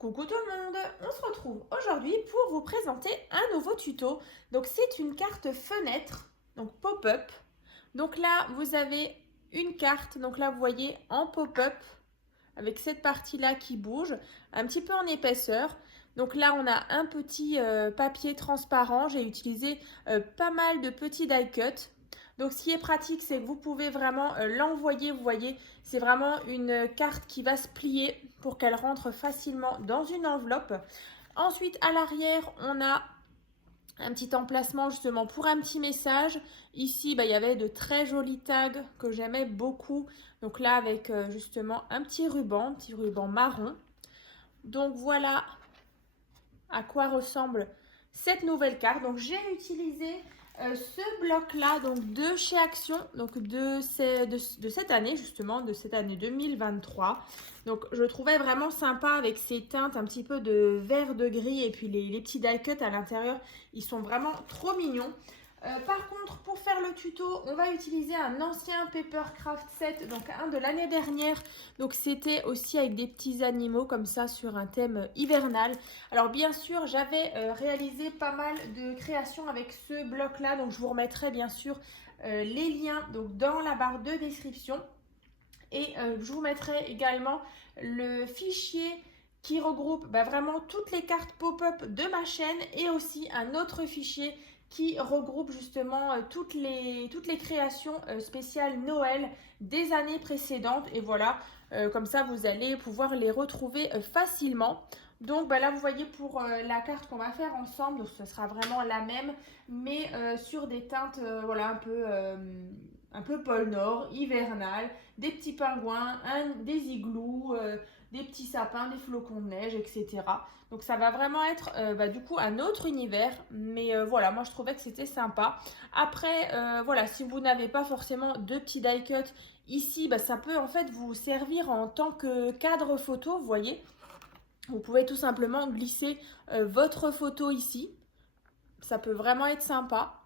Coucou tout le monde, on se retrouve aujourd'hui pour vous présenter un nouveau tuto. Donc c'est une carte fenêtre, donc pop-up. Donc là vous avez une carte, donc là vous voyez en pop-up avec cette partie-là qui bouge, un petit peu en épaisseur. Donc là on a un petit papier transparent, j'ai utilisé pas mal de petits die cuts. Donc ce qui est pratique, c'est que vous pouvez vraiment l'envoyer, vous voyez, c'est vraiment une carte qui va se plier pour qu'elle rentre facilement dans une enveloppe. Ensuite, à l'arrière, on a un petit emplacement justement pour un petit message. Ici, il y avait de très jolis tags que j'aimais beaucoup. Donc là, avec justement un petit ruban marron. Donc voilà à quoi ressemble cette nouvelle carte. Donc j'ai utilisé ce bloc-là donc de chez Action, donc de cette année justement, de cette année 2023. Donc je trouvais vraiment sympa avec ces teintes un petit peu de vert, de gris et puis les petits die cuts à l'intérieur, ils sont vraiment trop mignons. Par contre, pour faire le tuto, on va utiliser un ancien Papercraft set, donc un de l'année dernière. Donc c'était aussi avec des petits animaux comme ça sur un thème hivernal. Alors bien sûr, j'avais réalisé pas mal de créations avec ce bloc-là, donc je vous remettrai bien sûr les liens donc, dans la barre de description. Et je vous mettrai également le fichier qui regroupe vraiment toutes les cartes pop-up de ma chaîne et aussi un autre fichier qui regroupe justement toutes les créations spéciales Noël des années précédentes. Et voilà, comme ça vous allez pouvoir les retrouver facilement. Donc là vous voyez pour la carte qu'on va faire ensemble, donc ce sera vraiment la même, mais sur des teintes voilà un peu pôle Nord, hivernal, des petits pingouins, des igloos, des petits sapins, des flocons de neige, etc. Donc ça va vraiment être du coup un autre univers, mais voilà, moi je trouvais que c'était sympa. Après, voilà, si vous n'avez pas forcément de petits die cuts ici, ça peut en fait vous servir en tant que cadre photo, vous voyez. Vous pouvez tout simplement glisser votre photo ici, ça peut vraiment être sympa.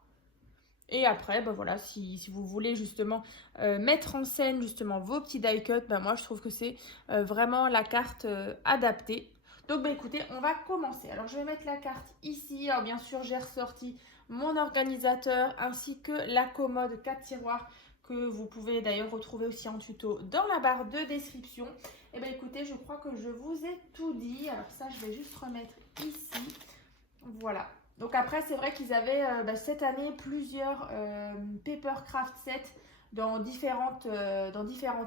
Et après, voilà, si vous voulez justement mettre en scène justement vos petits die cuts, moi je trouve que c'est vraiment la carte adaptée. Donc écoutez, on va commencer. Alors je vais mettre la carte ici. Alors bien sûr, j'ai ressorti mon organisateur ainsi que la commode 4 tiroirs que vous pouvez d'ailleurs retrouver aussi en tuto dans la barre de description. Et bien écoutez, je crois que je vous ai tout dit. Alors ça, je vais juste remettre ici. Voilà. Donc après, c'est vrai qu'ils avaient cette année plusieurs Papercraft sets dans différents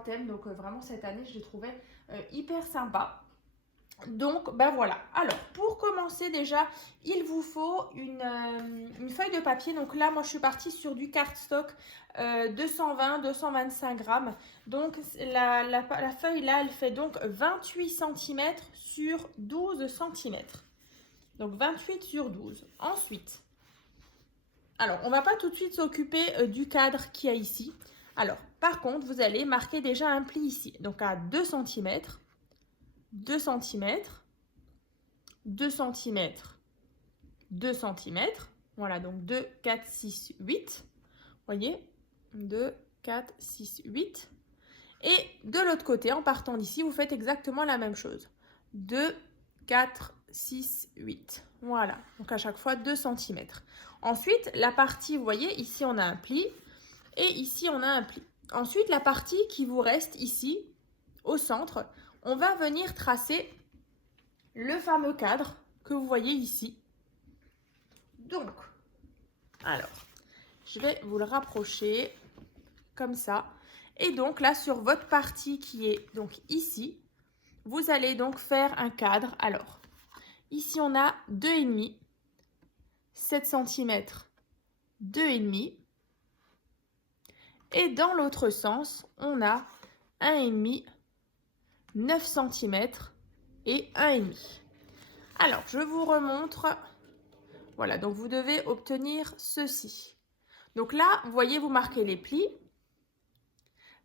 thèmes. Donc vraiment, cette année, je les trouvais hyper sympa. Donc, voilà. Alors, pour commencer déjà, il vous faut une feuille de papier. Donc là, moi, je suis partie sur du cardstock 220-225 grammes. Donc, la feuille là, elle fait donc 28 cm sur 12 cm. Donc 28 sur 12. Ensuite, alors on ne va pas tout de suite s'occuper du cadre qu'il y a ici. Alors, par contre, vous allez marquer déjà un pli ici. Donc à 2 cm, 2 cm, 2 cm, 2 cm. Voilà, donc 2, 4, 6, 8. Vous voyez 2, 4, 6, 8. Et de l'autre côté, en partant d'ici, vous faites exactement la même chose. 2, 4, 6, 8. Voilà, donc à chaque fois 2 cm. Ensuite, la partie, vous voyez, ici on a un pli et ici on a un pli. Ensuite, la partie qui vous reste ici, au centre, on va venir tracer le fameux cadre que vous voyez ici. Donc, alors, je vais vous le rapprocher comme ça. Et donc là, sur votre partie qui est donc ici, vous allez donc faire un cadre. Alors, ici on a 2,5, 7 cm, 2,5. Et dans l'autre sens, on a 1,5, 9 cm et 1,5. Alors, je vous remontre. Voilà, donc vous devez obtenir ceci. Donc là, vous voyez, vous marquez les plis.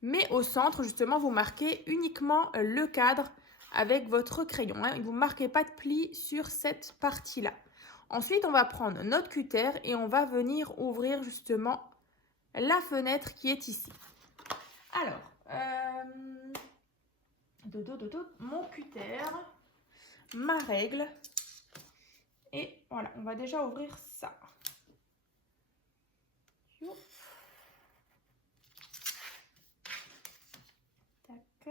Mais au centre, justement, vous marquez uniquement le cadre avec votre crayon. Vous ne marquez pas de plis sur cette partie-là. Ensuite, on va prendre notre cutter et on va venir ouvrir justement la fenêtre qui est ici. Alors, mon cutter. ma règle. Et voilà, on va déjà ouvrir ça. Tac.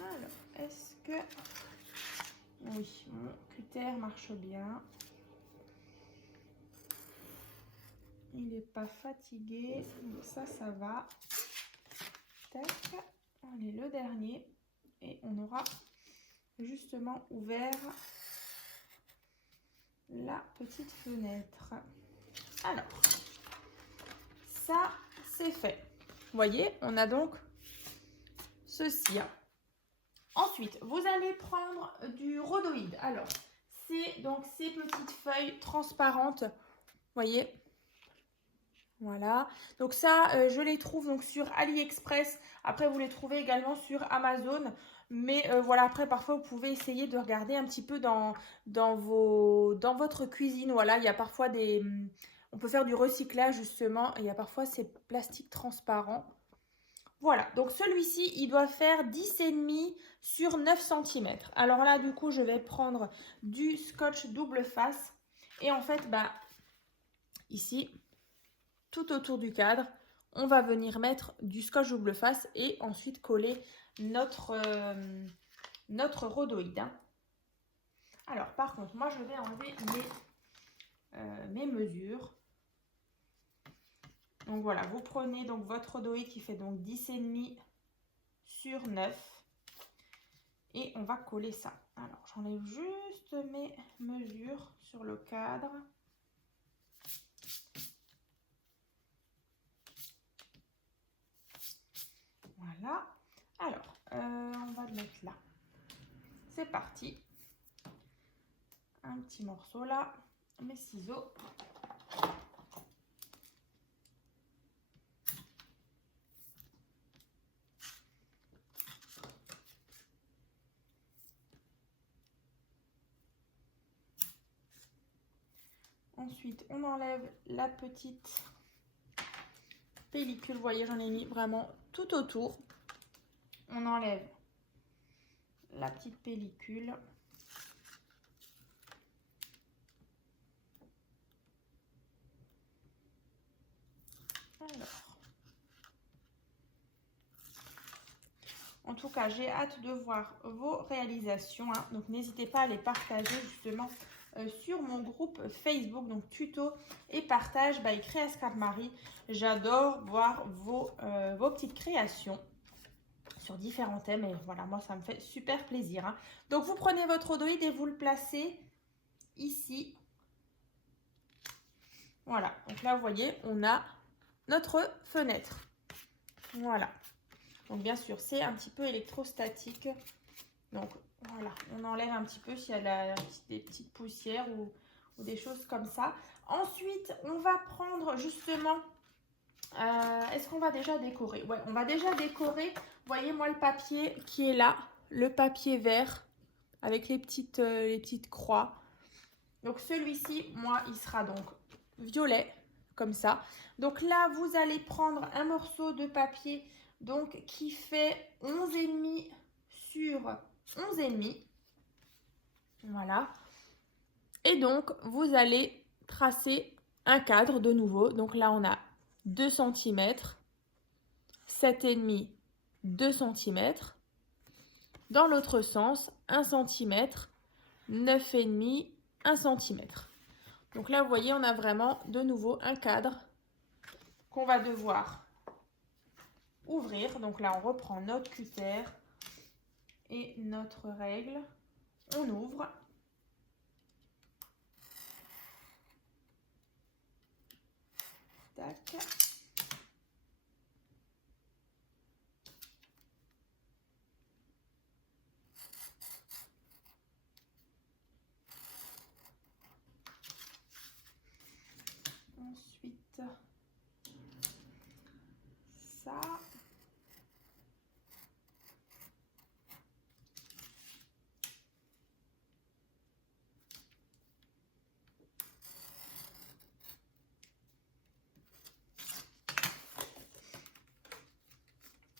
Alors, est-ce que... Oui, mon cutter marche bien. Il n'est pas fatigué, donc ça va. Tac, allez, le dernier. Et on aura justement ouvert la petite fenêtre. Alors, ça, c'est fait. Vous voyez, on a donc ceci. Ensuite, vous allez prendre du rhodoïde. Alors, c'est donc ces petites feuilles transparentes. Vous voyez? Voilà. Donc ça, je les trouve donc sur AliExpress. Après, vous les trouvez également sur Amazon. Mais voilà, après, parfois, vous pouvez essayer de regarder un petit peu dans votre cuisine. Voilà, il y a parfois des... On peut faire du recyclage, justement. Et il y a parfois ces plastiques transparents. Voilà, donc celui-ci, il doit faire 10,5 sur 9 cm. Alors là, du coup, je vais prendre du scotch double face. Et en fait, bah, ici, tout autour du cadre, on va venir mettre du scotch double face et ensuite coller notre rhodoïde. Hein. Alors, par contre, moi, je vais enlever mes mesures. Donc voilà, vous prenez donc votre rhodoïde qui fait donc 10,5 sur 9 et on va coller ça. Alors j'enlève juste mes mesures sur le cadre. Voilà. Alors, on va le mettre là. C'est parti. Un petit morceau là, mes ciseaux. Ensuite, on enlève la petite pellicule. Vous voyez, j'en ai mis vraiment tout autour. On enlève la petite pellicule. Alors. En tout cas, j'ai hâte de voir vos réalisations. Hein. Donc, n'hésitez pas à les partager justement sur mon groupe Facebook, donc tuto et partage by Créas Cap-Marie. J'adore voir vos petites créations sur différents thèmes et voilà, moi ça me fait super plaisir. Hein. Donc vous prenez votre rhodoïde et vous le placez ici. Voilà, donc là vous voyez, on a notre fenêtre. Voilà, donc bien sûr c'est un petit peu électrostatique. Donc voilà, on enlève un petit peu s'il y a des petites poussières ou des choses comme ça. Ensuite, on va prendre justement, est-ce qu'on va déjà décorer? Ouais, on va déjà décorer. Vous voyez, moi, le papier qui est là, le papier vert avec les petites croix. Donc celui-ci, moi, il sera donc violet, comme ça. Donc là, vous allez prendre un morceau de papier donc qui fait 11,5 sur 11,5. Voilà. Et donc, vous allez tracer un cadre de nouveau. Donc là, on a 2 cm, 7,5, 2 cm. Dans l'autre sens, 1 cm, 9,5, 1 cm. Donc là, vous voyez, on a vraiment de nouveau un cadre qu'on va devoir ouvrir. Donc là, on reprend notre cutter et notre règle. On ouvre. Tac. Ensuite, ça.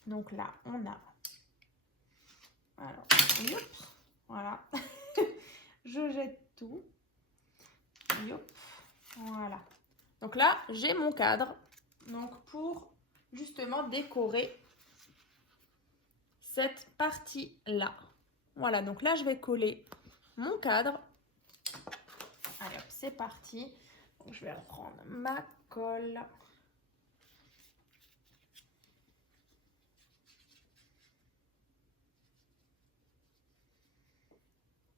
Donc là, on a... Alors, yop, voilà. Je jette tout. Yop, voilà. Donc là, j'ai mon cadre. Donc pour justement décorer cette partie-là. Voilà, donc là, je vais coller mon cadre. Allez hop, c'est parti. Donc, je vais reprendre ma colle.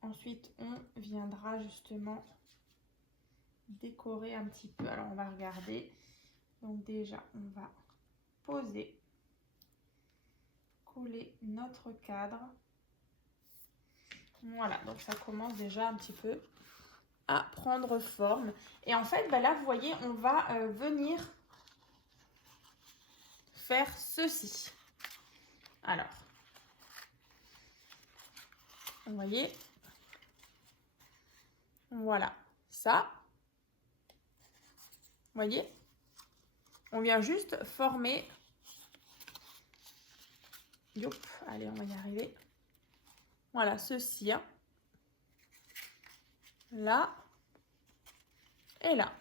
Ensuite, on viendra justement décorer un petit peu. Alors, on va regarder. Donc déjà, on va poser, coller notre cadre. Voilà, donc ça commence déjà un petit peu à prendre forme. Et en fait, là, vous voyez, on va venir faire ceci. Alors, vous voyez, voilà, ça, vous voyez, on vient juste former, yop, allez, on va y arriver, voilà, ceci, hein. Là et là.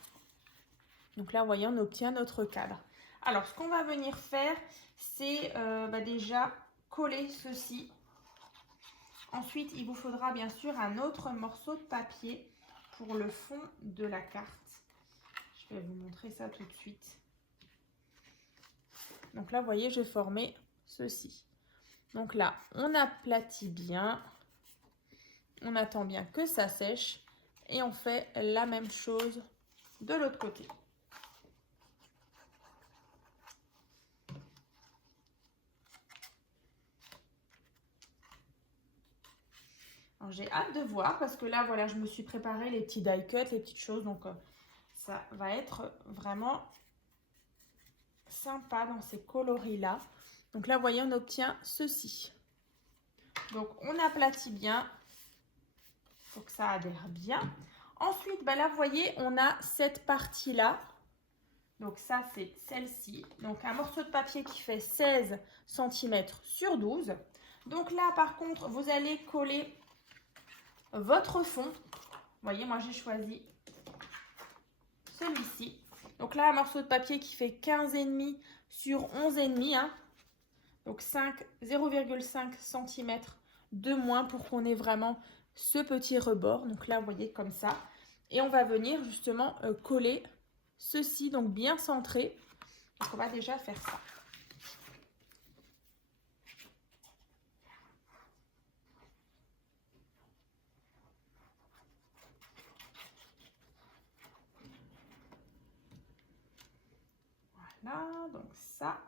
Donc là, vous voyez, on obtient notre cadre. Alors, ce qu'on va venir faire, c'est déjà coller ceci. Ensuite, il vous faudra bien sûr un autre morceau de papier pour le fond de la carte. Je vais vous montrer ça tout de suite. Donc là, vous voyez, j'ai formé ceci. Donc là, on aplatit bien. On attend bien que ça sèche. Et on fait la même chose de l'autre côté. J'ai hâte de voir parce que là, voilà, je me suis préparé les petits die cuts, les petites choses. Donc, ça va être vraiment sympa dans ces coloris-là. Donc là, vous voyez, on obtient ceci. Donc, on aplatit bien pour que ça adhère bien. Ensuite, là, vous voyez, on a cette partie-là. Donc, ça, c'est celle-ci. Donc, un morceau de papier qui fait 16 cm sur 12. Donc là, par contre, vous allez coller votre fond. Vous voyez, moi, j'ai choisi celui-ci. Donc là, un morceau de papier qui fait 15,5 sur 11,5. Hein. Donc 0,5 cm de moins pour qu'on ait vraiment ce petit rebord. Donc là, vous voyez, comme ça. Et on va venir justement coller ceci, donc bien centré. Donc on va déjà faire ça. Voilà, donc ça.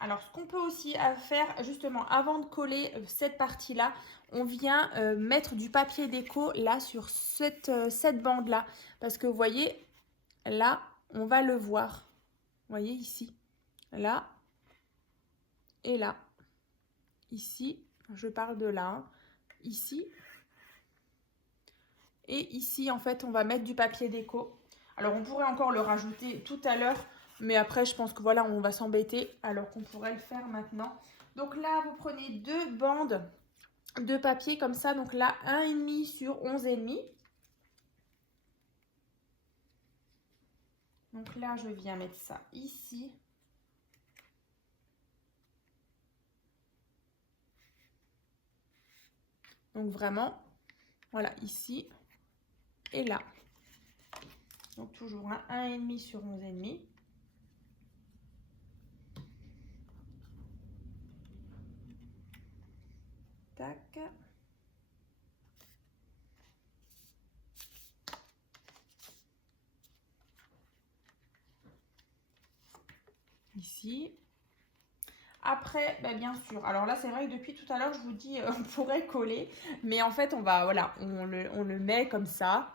Alors, ce qu'on peut aussi faire, justement, avant de coller cette partie-là, on vient mettre du papier déco là sur cette bande-là. Parce que vous voyez, là, on va le voir. Vous voyez ici, là et là. Ici, je parle de là, hein. Ici. Et ici, en fait, on va mettre du papier déco. Alors, on pourrait encore le rajouter tout à l'heure. Mais après, je pense que voilà, on va s'embêter alors qu'on pourrait le faire maintenant. Donc là, vous prenez 2 bandes de papier comme ça. Donc là, 1,5 sur 11,5. Donc là, je viens mettre ça ici. Donc vraiment, voilà, ici et là. Donc toujours un 1,5 sur 11,5. Tac. Ici. Après, bien sûr, alors là c'est vrai que depuis tout à l'heure je vous dis on pourrait coller, mais en fait on va, voilà, on le met comme ça,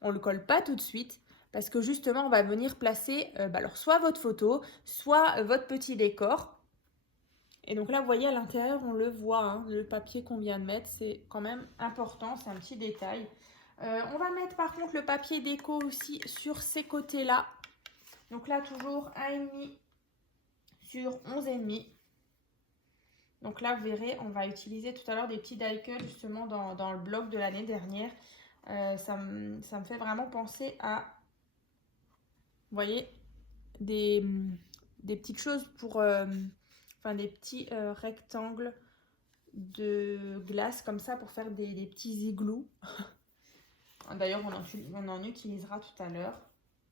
on le colle pas tout de suite parce que justement on va venir placer alors soit votre photo, soit votre petit décor. Et donc là vous voyez à l'intérieur on le voit, hein, le papier qu'on vient de mettre, c'est quand même important, c'est un petit détail. On va mettre par contre le papier déco aussi sur ces côtés là. Donc là toujours 1,5 sur 11,5. Donc là, vous verrez, on va utiliser tout à l'heure des petits die cuts justement dans le bloc de l'année dernière. Ça me fait vraiment penser à, vous voyez, des petites choses pour, enfin des petits rectangles de glace comme ça pour faire des petits igloos. D'ailleurs, on en utilisera tout à l'heure.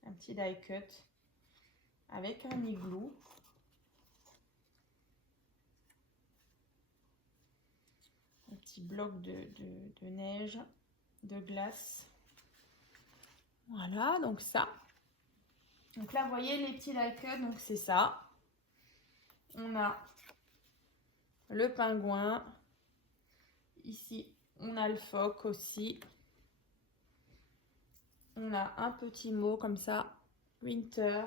Un petit die cut avec un igloo. Un petit bloc de neige, de glace. Voilà, donc ça. Donc là, vous voyez les petits die cuts, donc c'est ça. On a le pingouin. Ici, on a le phoque aussi. On a un petit mot comme ça, winter.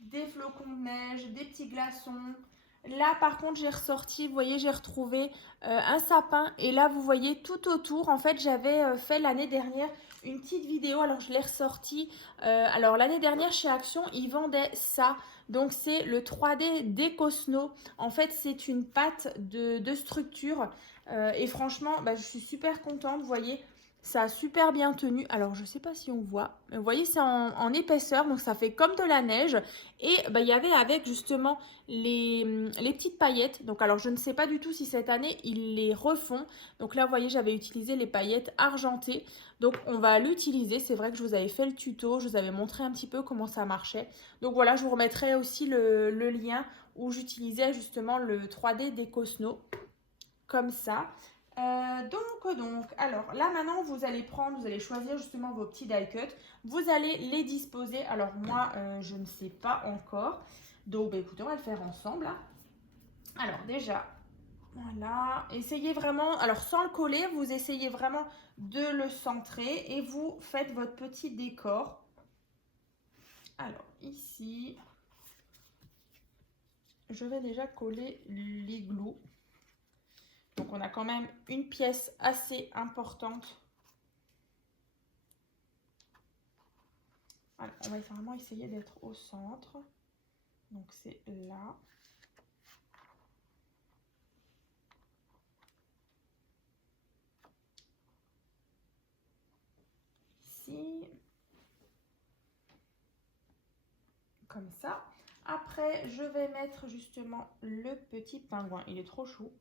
Des flocons de neige, des petits glaçons. Là, par contre, j'ai ressorti, vous voyez, j'ai retrouvé un sapin. Et là, vous voyez, tout autour, en fait, j'avais fait l'année dernière une petite vidéo. Alors, je l'ai ressorti. Alors, l'année dernière, chez Action, ils vendaient ça. Donc, c'est le 3D Déco Snow. En fait, c'est une pâte de structure. Et franchement, bah, je suis super contente, vous voyez. Ça a super bien tenu. Alors, je ne sais pas si on voit. Mais vous voyez, c'est en épaisseur. Donc, ça fait comme de la neige. Et bah, il y avait avec justement les petites paillettes. Donc, alors, je ne sais pas du tout si cette année, ils les refont. Donc là, vous voyez, j'avais utilisé les paillettes argentées. Donc, on va l'utiliser. C'est vrai que je vous avais fait le tuto. Je vous avais montré un petit peu comment ça marchait. Donc, voilà, je vous remettrai aussi le lien où j'utilisais justement le 3D Déco Snow. Comme ça. Alors là maintenant vous allez choisir justement vos petits die cuts, vous allez les disposer. Alors moi je ne sais pas encore, donc bah, écoutez, on va le faire ensemble là. Alors déjà, voilà, essayez vraiment, alors sans le coller, vous essayez vraiment de le centrer et vous faites votre petit décor. Alors ici, je vais déjà coller l'igloo. Donc, on a quand même une pièce assez importante. Alors, on va vraiment essayer d'être au centre. Donc, c'est là. Ici. Comme ça. Après, je vais mettre justement le petit pingouin. Il est trop chou.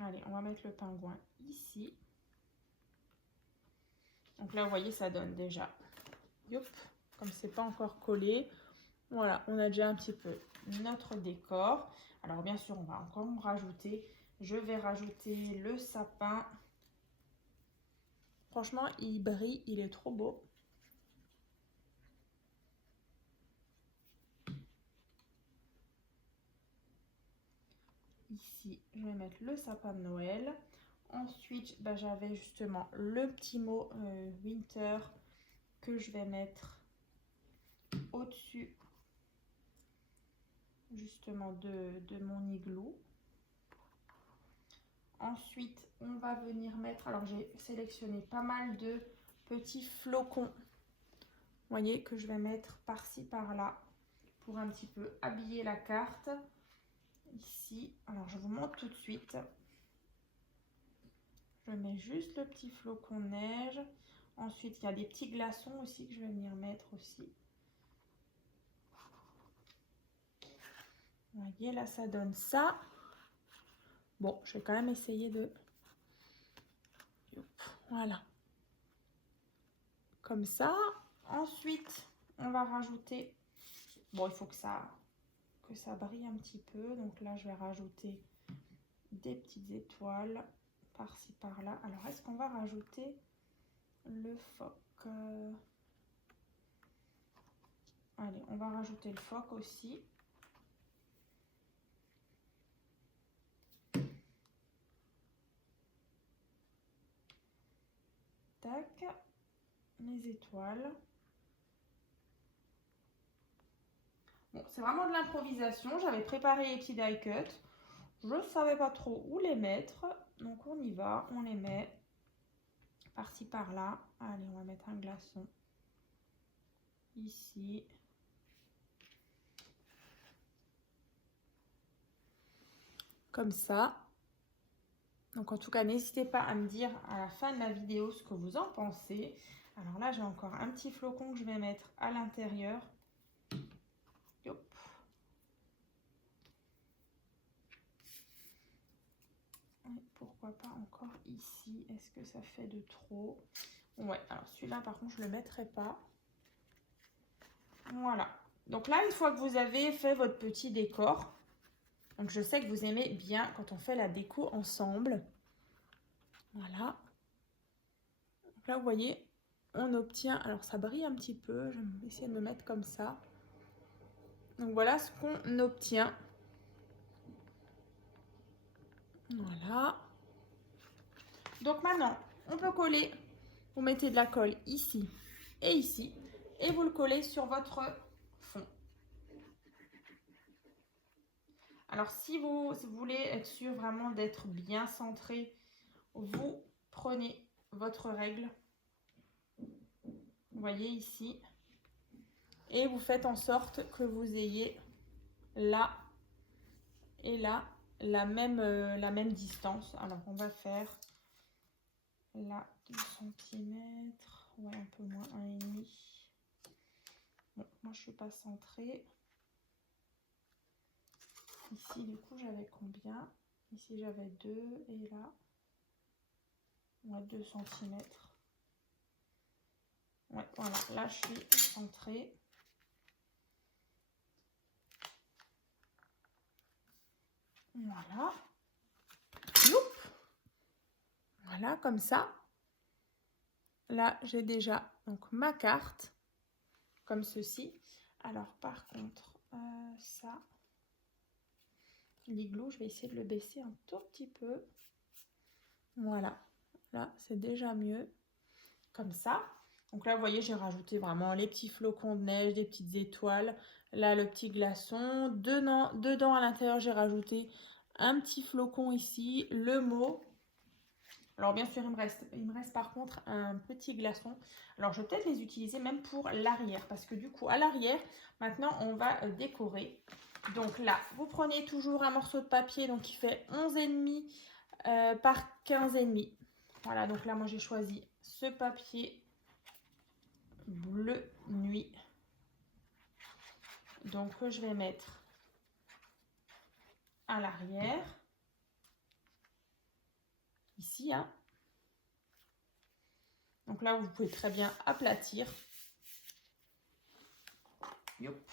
Allez, on va mettre le pingouin ici. Donc là, vous voyez, ça donne déjà. Youp, comme c'est pas encore collé. Voilà, on a déjà un petit peu notre décor. Alors bien sûr, on va encore en rajouter. Je vais rajouter le sapin. Franchement, il brille, il est trop beau. Ici, je vais mettre le sapin de Noël. Ensuite, bah, j'avais justement le petit mot winter que je vais mettre au-dessus justement de mon igloo. Ensuite, on va venir mettre, alors j'ai sélectionné pas mal de petits flocons, vous voyez, que je vais mettre par-ci, par-là, pour un petit peu habiller la carte. Ici, alors je vous montre tout de suite. Je mets juste le petit flocon de neige. Ensuite, il y a des petits glaçons aussi que je vais venir mettre aussi. Vous voyez, là, ça donne ça. Bon, je vais quand même essayer de... Voilà. Comme ça. Ensuite, on va rajouter... Bon, il faut que ça brille un petit peu. Donc là, je vais rajouter des petites étoiles par-ci, par-là. Alors, est-ce qu'on va rajouter le phoque? Allez, on va rajouter le phoque aussi. Tac, mes étoiles. Bon, c'est vraiment de l'improvisation. J'avais préparé les petits die cuts. Je ne savais pas trop où les mettre. Donc on y va, on les met. Par-ci, par-là. Allez, on va mettre un glaçon. ici. Comme ça. Donc en tout cas, n'hésitez pas à me dire à la fin de la vidéo ce que vous en pensez. Alors là, j'ai encore un petit flocon que je vais mettre à l'intérieur. Hop. Et pourquoi pas encore ici? Est-ce que ça fait de trop? Ouais, alors celui-là, par contre, je ne le mettrai pas. Voilà. Donc là, une fois que vous avez fait votre petit décor, donc je sais que vous aimez bien quand on fait la déco ensemble. Voilà. Donc là, vous voyez, on obtient... Alors, ça brille un petit peu. Je vais essayer de me mettre comme ça. Donc, voilà ce qu'on obtient. Voilà. Donc, maintenant, on peut coller. Vous mettez de la colle ici et ici. Et vous le collez sur votre fond. Alors, si vous voulez être sûr vraiment d'être bien centré, vous prenez votre règle. Vous voyez ici. Et vous faites en sorte que vous ayez là et là la même distance. Alors, on va faire là 2 cm. Ouais, un peu moins, 1,5. Bon, moi, je ne suis pas centrée. Ici, du coup, j'avais combien? Ici, j'avais 2 et là, ouais, 2 cm. Ouais, voilà, là, je suis centrée. Voilà. Youp. Voilà, comme ça. Là, j'ai déjà donc ma carte, comme ceci. Alors, par contre, ça, l'igloo, je vais essayer de le baisser un tout petit peu. Voilà, là, c'est déjà mieux. Comme ça. Donc là, vous voyez, j'ai rajouté vraiment les petits flocons de neige, des petites étoiles. Là, le petit glaçon. Dedans à l'intérieur, j'ai rajouté un petit flocon ici, le mot. Alors bien sûr, il me reste par contre un petit glaçon. Alors je vais peut-être les utiliser même pour l'arrière. Parce que du coup, à l'arrière, maintenant, on va décorer. Donc là, vous prenez toujours un morceau de papier donc qui fait 11,5 par 15,5. Voilà, donc là, moi, j'ai choisi ce papier bleu nuit. Donc, je vais mettre à l'arrière. Ici, hein. Donc là, vous pouvez très bien aplatir. Yop.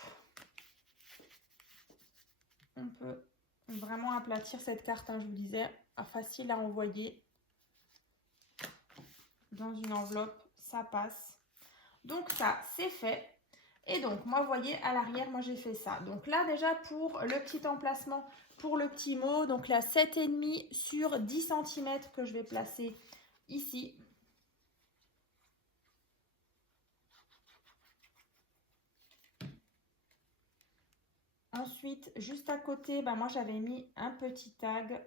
On peut vraiment aplatir cette carte, hein, je vous disais, facile à envoyer dans une enveloppe, ça passe. Donc ça, c'est fait. Et donc, moi, vous voyez, à l'arrière, moi, j'ai fait ça. Donc là, déjà, pour le petit emplacement, pour le petit mot, donc là, 7,5 sur 10 cm que je vais placer ici. Ensuite, juste à côté, moi, j'avais mis un petit tag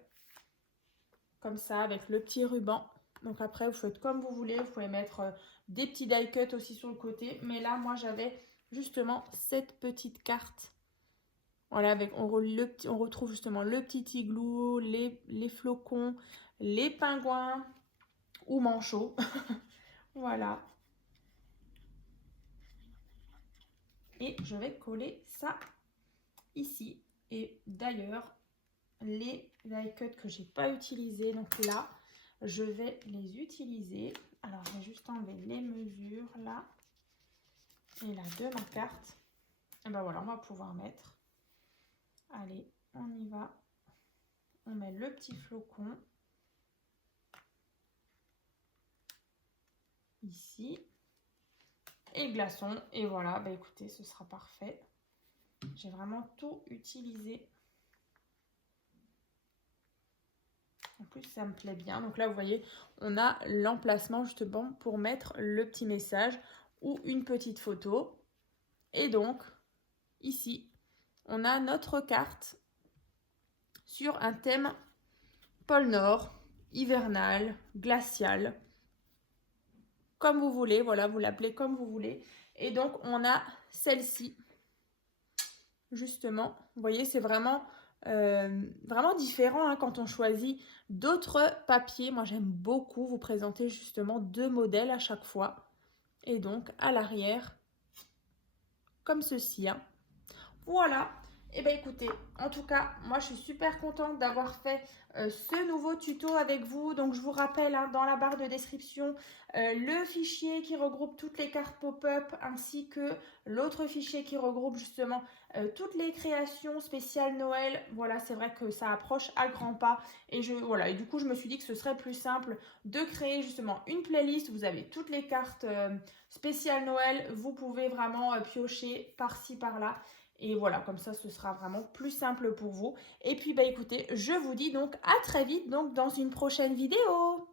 comme ça, avec le petit ruban. Donc après, vous faites comme vous voulez. Vous pouvez mettre des petits die cuts aussi sur le côté. Mais là, moi, j'avais justement cette petite carte. Voilà, avec on retrouve justement le petit igloo, les flocons, les pingouins ou manchots. Voilà. Et je vais coller ça ici. Et d'ailleurs, les die cuts que j'ai pas utilisés, donc là, je vais les utiliser. Alors, je vais juste enlever les mesures là et là de ma carte. Et ben voilà, on va pouvoir mettre. Allez, on y va. On met le petit flocon ici et le glaçon. Et voilà, bah écoutez, ce sera parfait. J'ai vraiment tout utilisé. En plus, ça me plaît bien. Donc là, vous voyez, on a l'emplacement justement pour mettre le petit message ou une petite photo. Et donc, ici, on a notre carte sur un thème pôle Nord, hivernal, glacial, comme vous voulez. Voilà, vous l'appelez comme vous voulez. Et donc, on a celle-ci, justement. Vous voyez, c'est vraiment, vraiment différent hein, quand on choisit d'autres papiers. Moi, j'aime beaucoup vous présenter justement 2 modèles à chaque fois. Et donc, à l'arrière, comme ceci. Hein. Voilà. Et bien écoutez, en tout cas, moi je suis super contente d'avoir fait ce nouveau tuto avec vous. Donc je vous rappelle hein, dans la barre de description le fichier qui regroupe toutes les cartes pop-up ainsi que l'autre fichier qui regroupe justement toutes les créations spéciales Noël. Voilà, c'est vrai que ça approche à grands pas. Et voilà, et du coup je me suis dit que ce serait plus simple de créer justement une playlist. Vous avez toutes les cartes spéciales Noël. Vous pouvez vraiment piocher par-ci par-là. Et voilà, comme ça, ce sera vraiment plus simple pour vous. Et puis, bah écoutez, je vous dis donc à très vite donc dans une prochaine vidéo.